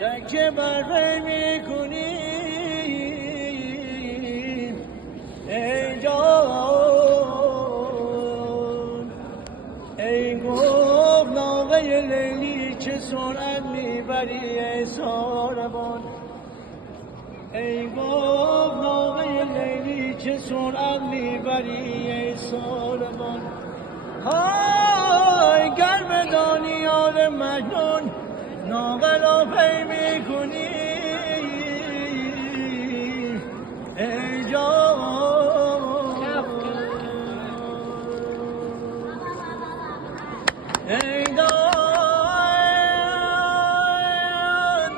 تکه بر وی میکنی ای جان ای گفت ناقه لیلی چه سرعت میبری ای ساربان ای گفت ناقه لیلی چه سرعت میبری ای ساربان های گر بدانی یار مجنون ناقه را پی میکنی ای جان ای دان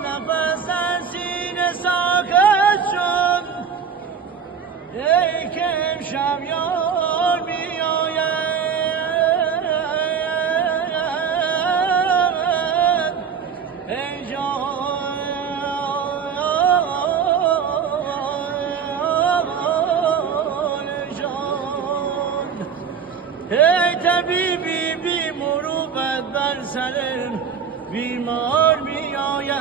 نفس از سینه ساکت شد ای که امشب یار میآید ای جان ای طبیبی بی مروت بر سر بیمار می آید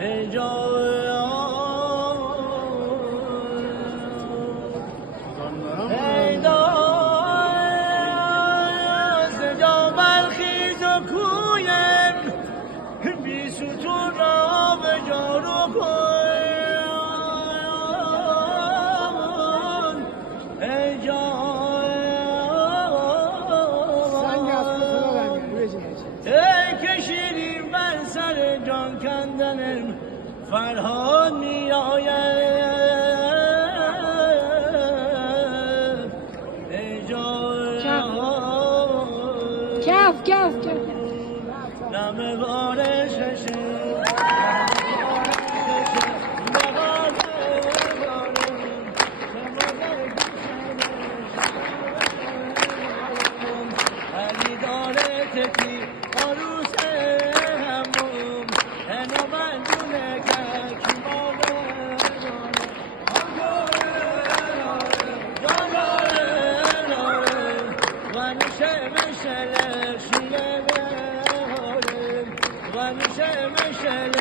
ای جان ای دان سجا برخیز و کویم بی ستون را به جارو کن ای جان ای که شیرین بر سر جان کندن فرهاد می آید ای جان کف نمه بارششه علی داره تکی عروس همون هنو مندونه که و میشه